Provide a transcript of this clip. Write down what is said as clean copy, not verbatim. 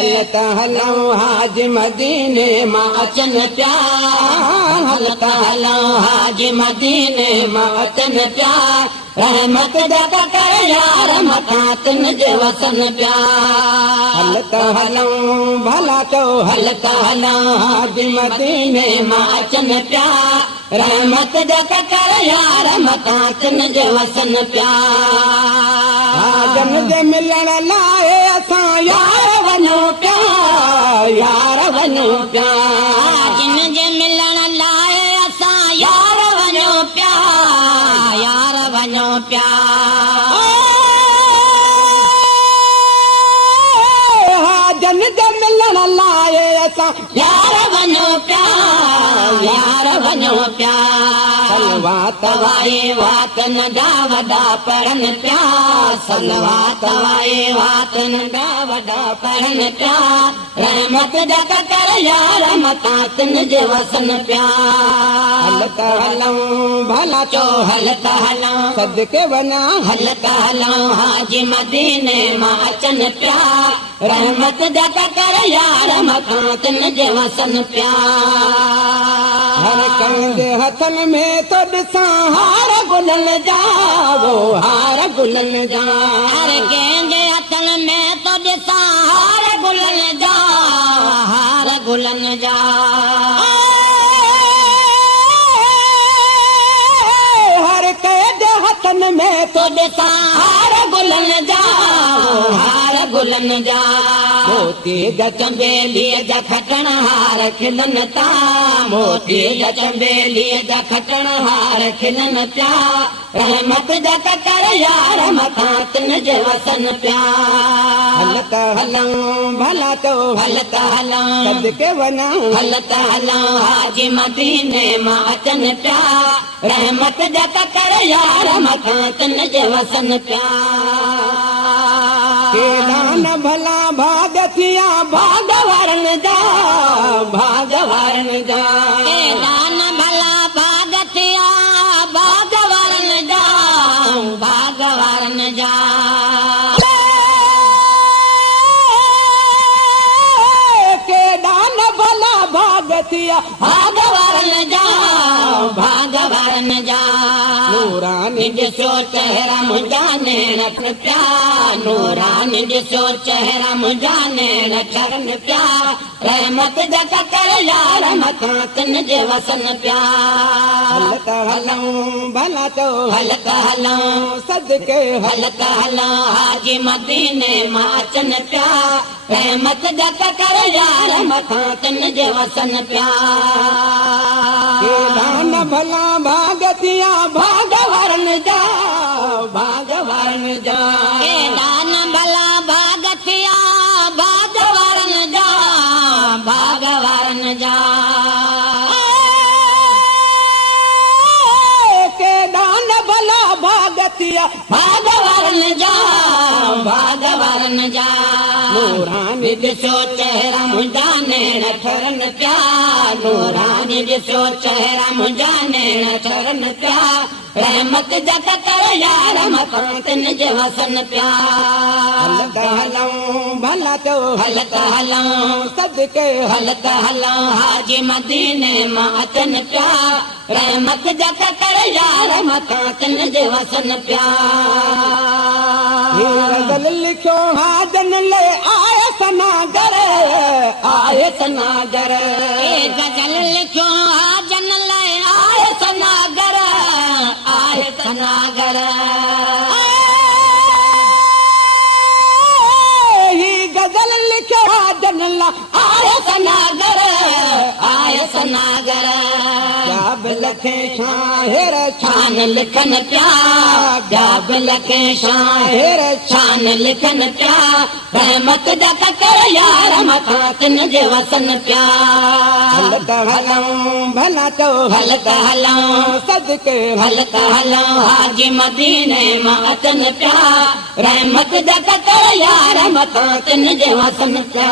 हलता हलऊं हाजी मदीने मां अचन पिया, हलता हलऊं हाजी मदीने मां अचन पिया, रहमत जा कर यार मथां तिन जे वसन पिया। हलता हलऊं भला चओ हलता हलऊं हाजी मदीने मां अचन पिया, रहमत जा कर यार मथां तिन जे वसन पिया। हाजन जे मिलण लाइ असां यार वञूं पिया, यार वञूं पिया, जिन जे मिलण लाइ असां यार वञूं पिया, यार वञूं पिया। हाजन जे मिलण लाइ असां यार वञूं पिया, यार वञूं पिया। सलवात तवाए वातन जा वॾा पढ़न पिया, सलवात वाए वातन जा वॾा पढ़न पिया, रहमत जा कर यार मथां तिन जे वसन पिया। हलता हलऊं भला चो हलता हलऊं सदके वञा, हलता हलऊं हाजी मदीने मां अचन पिया, रहमत जा कर यार मथां तिन जे वसन पिया। हर कंहिंजे हथन में तो ॾिसां हार गुलन जा, वो हार गुलन जा, हर कंहिंजे हथन में तो ॾिसां हार गुलन जा, हार गुलन जा। हर कंहिंजे हथन में तो ॾिसां हार गुलन जा, हार गुलन जा। मोती जा चंबेलीअ जा खटण हार खिलन था, मोती जा चंबेलीअ जा खटण हार खिलन पिया, रहमत जा कर यार मथां तिन जे वसन पिया। हलता हलऊं भला चओ हलता हलऊं सदके वञा, हलता हलऊं हाजी मदीने मां अचन पिया, रहमत जा कर यार मथां तिन जे वसन पिया। केॾा न भला भाग थिया भाग वारन जा, भाग वारन जा, केॾा न भला भाग थिया भाग वारन जा, भाग वारन जा। केॾा न भला भाग थिया भाग वारन जा, भाग वारन जा। नूरानी ॾिसो चेहरा मुंहिंजा नेण पिया, नूरानी ॾिसो चेहरा मुंहिंजा नेण ठरन पिया, रहमत जा कर यार मथां तिन जे वसन पिया। हलता हलऊं भला चओ हलता हलऊं सदके हलता हलऊं हाजी मदीने मां अचन पिया, रहमत जा कर यार मथां तिन जे वसन पिया। केॾा न भला भाग थिया भाग वारन जा, भाग वारन जा, केॾा न भला भाग थिया भाग वारन जा, भाग वारन जा। केॾा न भला भाग थिया भाग वारन जा, भाग वारन जा। नूरानी ॾिसो चेहरा मुंहिंजा नेण ठरन पिया, नूरानी ॾिसो चेहरा मुंहिंजा नेण ठरन पिया, रहमत जा कर यार मथां तिन जे वसन पिया। हलता हलऊं भला चओ हलता हलऊं सदके हलता हलऊं हाजी मदीने मां अचन पिया, रहमत जा कर यार मथां तिन जे वसन पिया। गज़ल लिखियो हाजन ले आए सनागर, आए सनागर, गज़ल लिखियो हाजन ले आए सनागर, आए सनागर। गज़ल लिखियो हाजन ला आए सनागर, आए सनागर। ॿिया बि लखे शाहिर शान लिखन पिया, ॿिया बि लखे शाहिर शान लिखन पिया, रहमत जा कर यार मथां तिन जे वसन पिया। हलता हलऊं भला चओ हलता हलऊं सदके हलता हलऊं हाजी मदीने मां अचन पिया, रहमत जा कर यार मथां तिन जे वसन पिया।